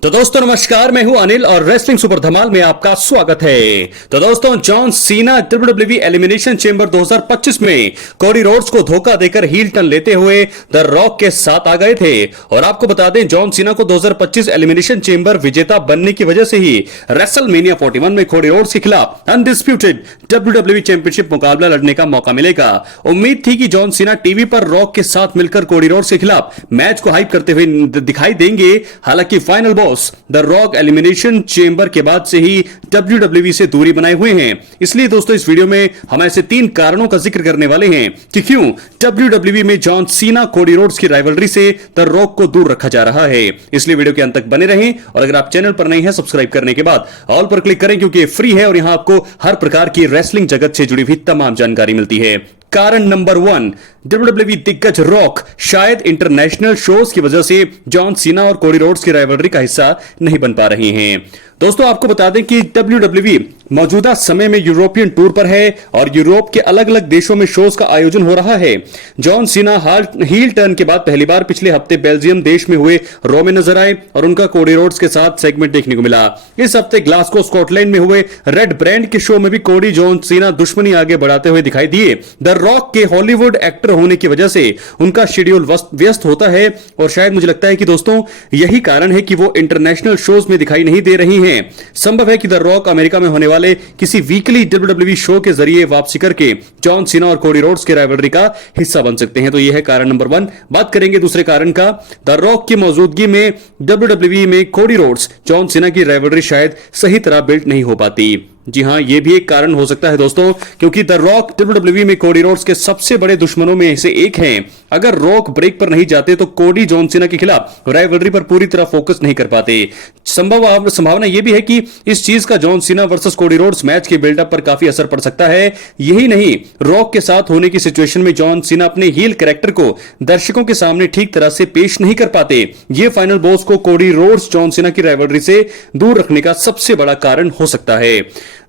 तो दोस्तों नमस्कार, मैं हूं अनिल और रेसलिंग सुपर धमाल में आपका स्वागत है। तो दोस्तों John Cena WWE elimination chamber 2025 में कोडी रोड्स को धोखा देकर हील टर्न लेते हुए द रॉक के साथ आ गए थे। और आपको बता दें, जॉन सीना को 2025 एलिमिनेशन चेंबर विजेता बनने की वजह से ही रेसलमेनिया 41 में कोडी रोड्स के खिलाफ अनडिस्प्यूटेड डब्ल्यूडब्ल्यूई चैंपियनशिप मुकाबला लड़ने का मौका मिलेगा। उम्मीद थी कि जॉन सीना टीवी पर रॉक के साथ मिलकर कोडी रोड्स के खिलाफ मैच को हाइप करते हुए दिखाई देंगे। हालांकि final boss the rock elimination chamber के बाद से ही डब्ल्यूडब्ल्यूई से दूरी बनाए हुए हैं। इसलिए दोस्तों इस वीडियो में हम ऐसे 3 कारणों का जिक्र करने वाले हैं कि क्यों डब्ल्यूडब्ल्यूई में जॉन सीना कोडी रोड्स की राइवलरी से द रॉक को दूर रखा जा रहा है। इसलिए वीडियो के अंत तक बने रहें और अगर आप चैनल पर नए हैं सब्सक्राइब करने के बाद ऑल पर क्लिक करें, क्योंकि फ्री है और यहां आपको हर प्रकार की रेसलिंग जगत से जुड़ी हुई तमाम जानकारी मिलती है। कारण नंबर 1, डब्ल्यूडब्ल्यूई दिग्गज रॉक शायद इंटरनेशनल शोज की वजह से जॉन सीना और कोडी रोड्स की राइवलरी का हिस्सा नहीं बन पा रहे हैं। दोस्तों आपको बता दें कि डब्ल्यूडब्ल्यूई मौजूदा समय में यूरोपियन टूर पर है और यूरोप के अलग अलग देशों में शोज का आयोजन हो रहा है। जॉन सीना हील टर्न के बाद पहली बार पिछले हफ्ते बेल्जियम देश में हुए रॉ में नजर आए और उनका कोडी रोड्स के साथ सेगमेंट देखने को मिला। इस हफ्ते ग्लासगो स्कॉटलैंड में हुए रेड ब्रांड के शो में भी कोडी जॉन सीना दुश्मनी आगे बढ़ाते हुए दिखाई दिए। द रॉक के हॉलीवुड एक्टर होने की वजह से उनका शेड्यूल व्यस्त होता है और शायद मुझे लगता है कि दोस्तों यही कारण है कि वो इंटरनेशनल शोज में दिखाई नहीं दे रही हैं। संभव है कि द रॉक अमेरिका में होने वाले किसी वीकली डब्ल्यूडब्ल्यूई शो के जरिए वापसी करके जॉन सीना और कोडी रोड्स के राइवलरी का हिस्सा बन सकते हैं। तो यह है कारण नंबर 1। बात करेंगे दूसरे कारण का। द रॉक की मौजूदगी में डब्ल्यूडब्ल्यूई में कोडी रोड्स जॉन सीना की राइवलरी शायद सही तरह बिल्ड नहीं हो पाती। जी हां, यह भी एक कारण हो सकता है दोस्तों, क्योंकि द रॉक डब्ल्यूडब्ल्यूई में कोडी रोड्स के सबसे बड़े दुश्मनों में से एक हैं। अगर रॉक ब्रेक पर नहीं जाते तो कोडी जॉन सीना के खिलाफ राइवलरी पर पूरी तरह फोकस नहीं कर पाते। संभावना यह भी है कि इस चीज का John Cena versus Cody Rhodes match के बिल्डअप पर काफी असर पड़ सकता है। यही नहीं, रॉक के साथ होने की सिचुएशन में जॉन सीना अपने हील कैरेक्टर को दर्शकों के सामने ठीक तरह से पेश नहीं कर पाते। यह फाइनल बॉस को कोडी रोड्स जॉन सीना की राइवलरी से दूर रखने का सबसे बड़ा कारण हो सकता है।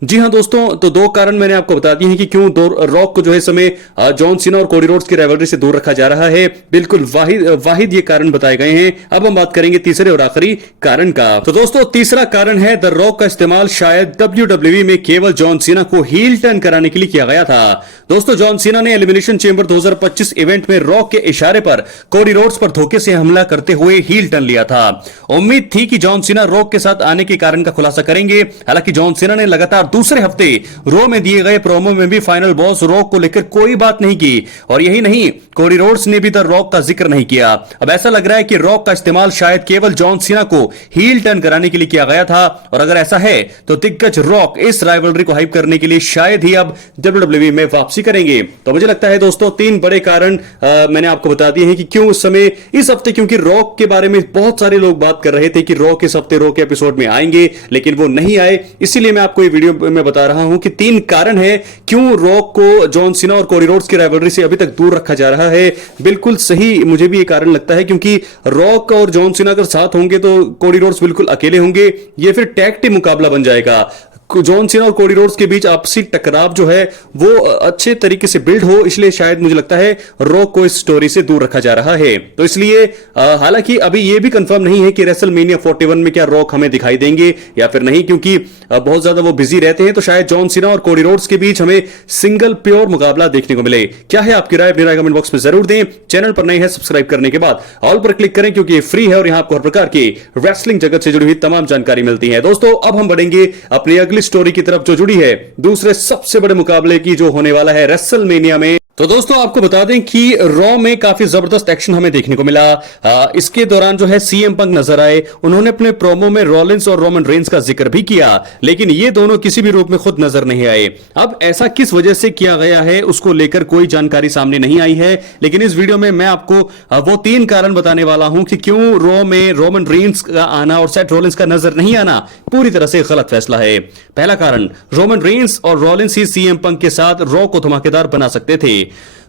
जी हां दोस्तों, तो 2 कारण मैंने आपको बता दिए हैं कि क्यों रॉक को जो है समय जॉन सीना और कोडी रोड्स की राइवलरी से दूर रखा जा रहा है। बिल्कुल वाहिद ये कारण बताए गए हैं। अब हम बात करेंगे तीसरे और आखिरी कारण का। तो दोस्तों तीसरा कारण है, द रॉक का इस्तेमाल शायद डब्ल्यूडब्ल्यूई में केवल जॉन सीना को हील टर्न कराने के लिए किया गया था। दोस्तों जॉन सीना ने एलिमिनेशन चेंबर 2025 इवेंट में रॉक के इशारे पर कोडी रोड्स पर धोखे से हमला करते हुए हील टर्न लिया था। उम्मीद थी कि जॉन सीना रॉक के साथ आने के कारण का खुलासा करेंगे। हालांकि जॉन सीना ने लगातार दूसरे हफ्ते रॉ में दिए गए प्रोमो में भी फाइनल बॉस रॉक को लेकर कोई बात नहीं की और यही नहीं, कोडी रोड्स ने भी द रॉक का जिक्र नहीं किया। अब ऐसा लग रहा है कि रॉक का इस्तेमाल शायद केवल जॉन सीना को हील टर्न कराने के लिए किया गया था और अगर ऐसा है तो दिग्गज रॉक इस राइवलरी को हाइप करने के लिए शायद ही अब डब्ल्यूडब्ल्यूई में वापसी करेंगे। तो मुझे लगता है दोस्तों 3 बड़े कारण मैंने आपको बता दिए हैं कि क्यों उस समय इस हफ्ते, क्योंकि रॉक के बारे में बहुत सारे लोग बात कर रहे थे कि रॉक इस हफ्ते रॉक के एपिसोड में आएंगे, लेकिन वो नहीं आए। इसीलिए मैं आपको ये वीडियो में बता रहा हूं कि 3 कारण है क्यों रॉक को जॉन सीना और कोडी रोड्स की राइवलरी से अभी तक दूर रखा जा रहा है। बिल्कुल सही मुझे भी ये कारण लगता है, क्योंकि रॉक और जॉन सीना अगर साथ होंगे तो कोडी रोड्स बिल्कुल अकेले होंगे। ये फिर टैग टीम मुकाबला बन जाएगा। जॉन सीना और कोडी रोड्स के बीच आपसी टकराव जो है वो अच्छे तरीके से बिल्ड हो, इसलिए शायद मुझे लगता है रॉक को इस स्टोरी से दूर रखा जा रहा है। तो इसलिए हालांकि अभी ये भी कंफर्म नहीं है कि रेसलमेनिया 41 में क्या रॉक हमें दिखाई देंगे या फिर नहीं, क्योंकि बहुत ज्यादा वो बिजी रहते हैं। तो शायद जॉन सीना और कोडी रोड्स के बीच हमें सिंगल प्योर मुकाबला देखने को मिले। क्या है आपकी राय? अपनी राय कमेंट बॉक्स में जरूर दें। चैनल पर नए हैं सब्सक्राइब करने के बाद ऑल पर क्लिक करें, क्योंकि ये फ्री है और यहां आपको हर प्रकार की रेसलिंग जगत से जुड़ी हुई तमाम जानकारी मिलती है। दोस्तों अब हम बढ़ेंगे अपनी अगली स्टोरी की तरफ जो जुड़ी है दूसरे सबसे बड़े मुकाबले की, जो होने वाला है रेसलमेनिया में। तो दोस्तों आपको बता दें कि रॉ में काफी जबरदस्त एक्शन हमें देखने को मिला। इसके दौरान जो है सीएम पंक नजर आए। उन्होंने अपने प्रोमो में रॉलिंस और रोमन रेंस का जिक्र भी किया, लेकिन ये दोनों किसी भी रूप में खुद नजर नहीं आए। अब ऐसा किस वजह से किया गया है उसको लेकर कोई जानकारी सामने नहीं आई है, लेकिन इस वीडियो में मैं आपको वो 3 कारण बताने वाला हूं कि क्यों रॉ में रोमन रेंस का आना और सेथ रॉलिंस का नजर नहीं आना पूरी तरह से गलत फैसला है। पहला कारण, रोमन रेंस और रॉलिंस ही सीएम पंक के साथ रॉ को धमाकेदार बना सकते थे।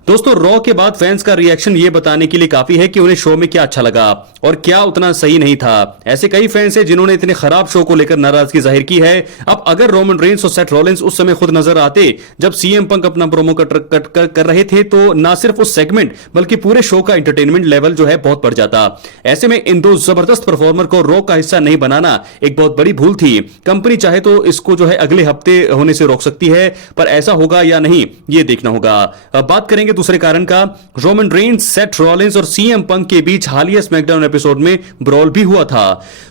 दोस्तों रॉ के बाद फैंस का रिएक्शन ये बताने के लिए काफी है कि उन्हें शो में क्या अच्छा लगा और क्या उतना सही नहीं था। ऐसे कई फैंस हैं जिन्होंने इतने खराब शो को लेकर नाराजगी जाहिर की है। अब अगर रोमन रेंस और सेथ रॉलिंस उस समय खुद नजर आते जब सीएम पंक अपना प्रोमो कर रहे थे, तो ना सिर्फ उस सेगमेंट बल्कि पूरे शो का एंटरटेनमेंट लेवल जो है बहुत बढ़ जाता। ऐसे में इन दो जबरदस्त परफॉर्मर को रॉ का हिस्सा नहीं बनाना एक बहुत बड़ी भूल थी। कंपनी चाहे तो इसको जो है अगले हफ्ते होने से रोक सकती है, पर ऐसा होगा या नहीं ये देखना होगा। अब बात करेंगे दूसरे कारण का। रोमन रेंस, सेथ रॉलिंस और सीएम पंक के बीच हालिया स्मैकडाउन एपिसोड में ब्रॉल भी हुआ था।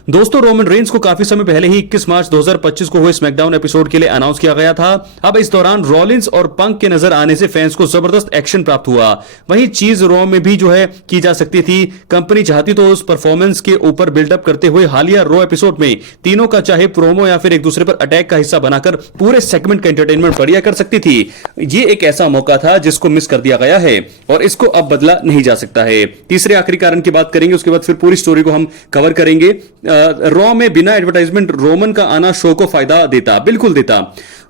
दोस्तों रोमन रेंस को काफी समय पहले ही 21 मार्च 2025 को हुए स्मैकडाउन एपिसोड के लिए अनाउंस किया गया था। अब इस दौरान रॉलिंस और पंक के नजर आने से फैंस को जबरदस्त एक्शन प्राप्त हुआ। वही चीज रॉ में भी जो है की जा सकती थी। कंपनी चाहती तो उस परफॉर्मेंस के ऊपर बिल्डअप करते हुए हालिया रॉ एपिसोड में तीनों का चाहे प्रोमो या फिर एक दूसरे पर अटैक का हिस्सा बनाकर पूरे सेगमेंट का एंटरटेनमेंट बढ़िया कर सकती थी। ये एक ऐसा मौका था जिसको मिस कर दिया गया है और इसको अब बदला नहीं जा सकता है। तीसरे आखिरी कारण की बात करेंगे, उसके बाद फिर पूरी स्टोरी को हम कवर करेंगे। रॉ में बिना एडवर्टाइजमेंट रोमन का आना शो को फायदा देता, बिल्कुल देता।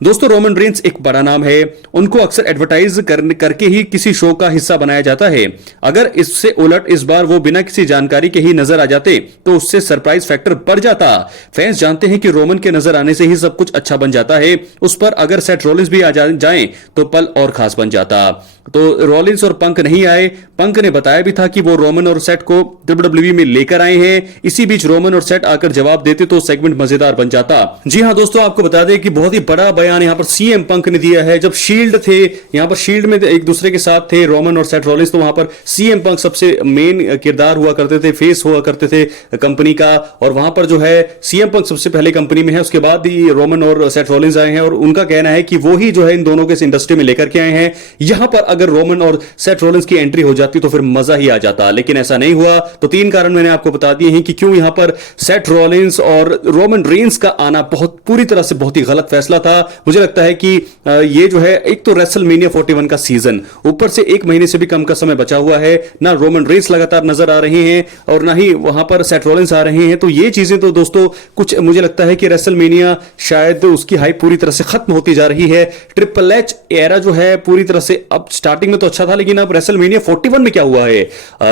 दोस्तों रोमन रेंस एक बड़ा नाम है, उनको अक्सर एडवर्टाइज करके ही किसी शो का हिस्सा बनाया जाता है। अगर इससे उलट इस बार वो बिना किसी जानकारी के ही नजर आ जाते तो उससे सरप्राइज फैक्टर बढ़ जाता। फैंस जानते हैं कि रोमन के नजर आने से ही सब कुछ अच्छा बन जाता है। उस पर अगर सेथ रॉलिंस भी आ जाएं तो पल और खास बन जाता। तो रॉलिंस और पंक नहीं आए। पंक ने बताया भी था कि वो रोमन और सेथ को WWE में लेकर आए हैं। इसी बीच रोमन और सेथ आकर जवाब देते तो सेगमेंट मजेदार बन जाता। जी हां दोस्तों, आपको बता दें कि बहुत ही बड़ा बयान यहां पर सीएम पंक ने दिया है। जब शील्ड थे, यहां पर शील्ड में एक दूसरे के साथ थे रोमन और सेथ रॉलिंस, तो वहां पर सीएम पंक सबसे मेन किरदार हुआ करते थे, फेस हुआ करते थे कंपनी का। और वहां पर जो है सीएम पंक सबसे पहले कंपनी में है, उसके बाद ही रोमन और सेथ रॉलिंस आए हैं। और उनका कहना है कि वो ही जो है इन दोनों को इस इंडस्ट्री में लेकर के आए हैं। यहां पर अगर रोमन और सेथ रॉलिंस की एंट्री हो जाती तो फिर मजा ही आ जाता, लेकिन ऐसा नहीं हुआ। तो तीन कारण मैंने आपको बता दिए हैं कि क्यों यहां पर सेथ रॉलिंस और रोमन रेंस का आना बहुत पूरी तरह से बहुत ही गलत फैसला था। मुझे लगता है कि ये जो है एक तो रेसलमेनिया 41 का सीजन, ऊपर से एक महीने से भी कम का समय बचा हुआ है, ना रोमन रेंस लगातार नजर आ रहे हैं और ना ही वहां पर सेथ रॉलिंस आ रहे हैं। तो ये चीजें तो दोस्तों कुछ मुझे लगता है कि रेसलमेनिया शायद उसकी हाइप पूरी तरह से खत्म होती जा रही है। ट्रिपल एच एरा जो है पूरी तरह से, अब स्टार्टिंग में तो अच्छा था लेकिन अब रेसलमेनिया 41 में क्या हुआ है।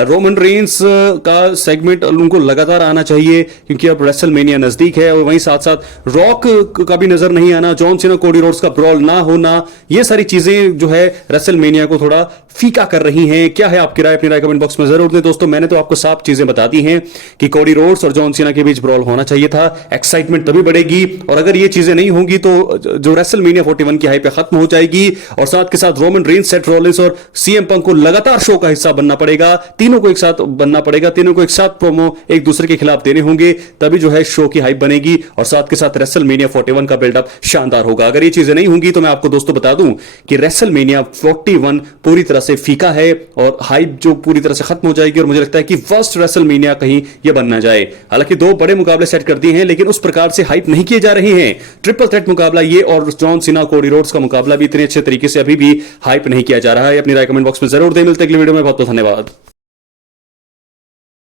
रोमन रेंस का सेगमेंट उनको लगातार आना चाहिए क्योंकि अब रेसलमेनिया नजदीक है। और वहीं साथ साथ रॉक का भी नजर नहीं आना, जॉन सीना कोडी रोड्स का ब्रॉल ना होना, ये सारी चीजें जो है रेसलमेनिया को थोड़ा फीका कर रही हैं। क्या है आपकी राय? अपनी राय कमेंट बॉक्स में जरूर दें दोस्तों। मैंने तो आपको साफ चीजें बता दी हैं कि कोडी रोड्स और जॉन सीना के बीच ब्रॉल होना चाहिए था, एक्साइटमेंट तभी बढ़ेगी। और अगर ये चीजें नहीं होंगी तो जो रेसलमेनिया 41 की हाइप खत्म हो जाएगी। और साथ के साथ रोमन रेंस, सेथ रॉलिंस और सीएम पंक को लगातार शो का हिस्सा बनना पड़ेगा, तीनों को एक साथ बनना पड़ेगा, तीनों को एक साथ प्रोमो एक दूसरे के खिलाफ देने होंगे, तभी जो है शो की हाइप बनेगी। और साथ के साथ रेसलमेनिया 41 का बिल्डअप शानदार होगा। अगर ये चीजें नहीं होंगी तो मैं आपको दोस्तों बता दूं कि रेसलमेनिया 41 पूरी तरह से फीका है और हाइप जो पूरी तरह से खत्म हो जाएगी। और मुझे लगता है कि फर्स्ट रेसलमेनिया कहीं यह बनना जाए। हालांकि दो बड़े मुकाबले सेट कर दिए हैं लेकिन उस प्रकार से हाइप नहीं किए जा रहे हैं। ट्रिपल थ्रेट मुकाबला ये और जॉन सीना कोडी रोड्स का मुकाबला भी इतने अच्छे तरीके से अभी भी हाइप नहीं किया जा रहा है। अपनी राय कमेंट बॉक्स में जरूर दें। मिलते हैं अगली वीडियो में, बहुत बहुत धन्यवाद।